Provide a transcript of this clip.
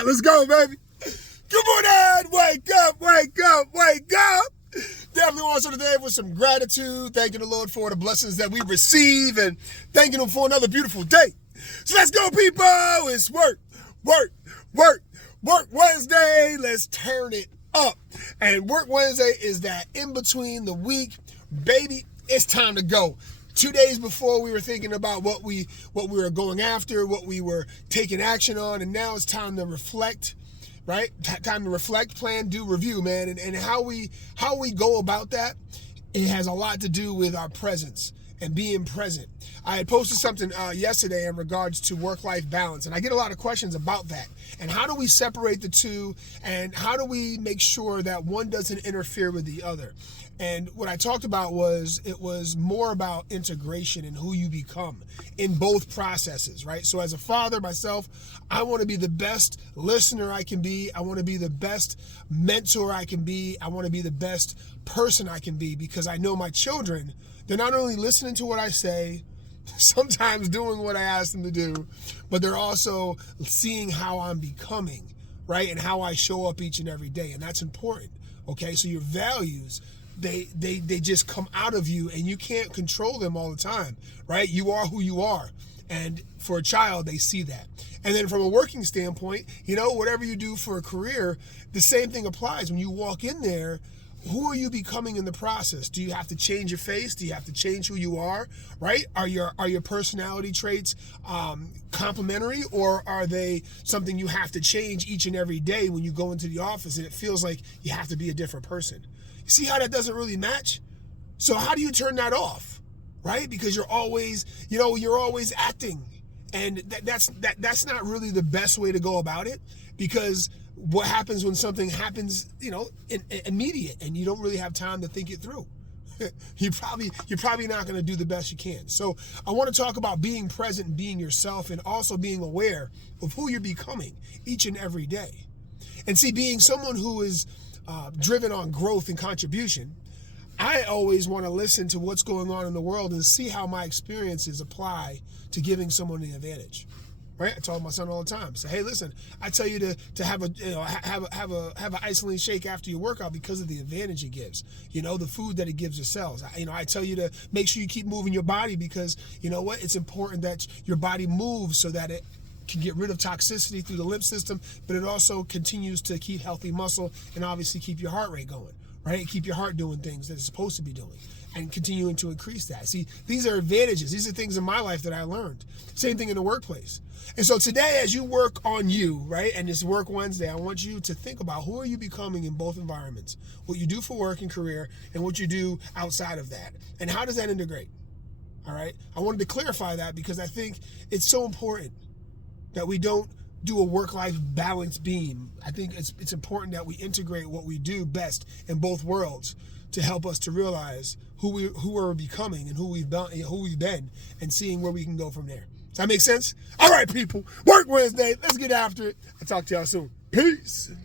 right, let's go, baby. Good morning. Wake up, wake up, wake up. Definitely want to start the day with some gratitude, thanking the Lord for the blessings that we receive and thanking Him for another beautiful day. So let's go, people. It's work Wednesday. Let's turn it up. And work Wednesday is that in between the week, baby, it's time to go. 2 days before we were thinking about what we were going after, what we were taking action on, and now it's time to reflect, right? Time to reflect, plan, do, review, man. And how we go about that, it has a lot to do with our presence and being present. I had posted something yesterday in regards to work-life balance, and I get a lot of questions about that. And how do we separate the two, and how do we make sure that one doesn't interfere with the other? And what I talked about was, it was more about integration and who you become in both processes, right? So as a father myself, I want to be the best listener I can be. I want to be the best mentor I can be. I want to be the best person I can be, because I know my children, they're not only listening to what I say, sometimes doing what I ask them to do, but they're also seeing how I'm becoming, right? And how I show up each and every day. And that's important, okay? So your values, they just come out of you, and you can't control them all the time, right? You are who you are. And for a child, they see that. And then from a working standpoint, whatever you do for a career, the same thing applies. When you walk in there, who are you becoming in the process? Do you have to change your face? Do you have to change who you are, right? Are your personality traits complementary, or are they something you have to change each and every day when you go into the office and it feels like you have to be a different person? You see how that doesn't really match? So how do you turn that off, right? Because you're always acting, and that's not really the best way to go about it, because what happens when something happens, immediate, and you don't really have time to think it through? You're probably not going to do the best you can. So I want to talk about being present and being yourself, and also being aware of who you're becoming each and every day. And see, being someone who is driven on growth and contribution, I always want to listen to what's going on in the world and see how my experiences apply to giving someone the advantage. Right? I tell my son all the time. Say, hey, listen, I tell you to have an ice shake after your workout because of the advantage it gives. The food that it gives your cells. I tell you to make sure you keep moving your body, because it's important that your body moves so that it can get rid of toxicity through the lymph system, but it also continues to keep healthy muscle and obviously keep your heart rate going, right? Keep your heart doing things that it's supposed to be doing, and continuing to increase that. See, these are advantages. These are things in my life that I learned. Same thing in the workplace. And so today, as you work on you, right, and it's Work Wednesday, I want you to think about, who are you becoming in both environments? What you do for work and career, and what you do outside of that. And how does that integrate? All right? I wanted to clarify that, because I think it's so important that we don't do a work-life balance beam. I think it's important that we integrate what we do best in both worlds, to help us to realize who we're becoming and who we've been, and seeing where we can go from there. Does that make sense? All right, people. Work Wednesday. Let's get after it. I'll talk to y'all soon. Peace.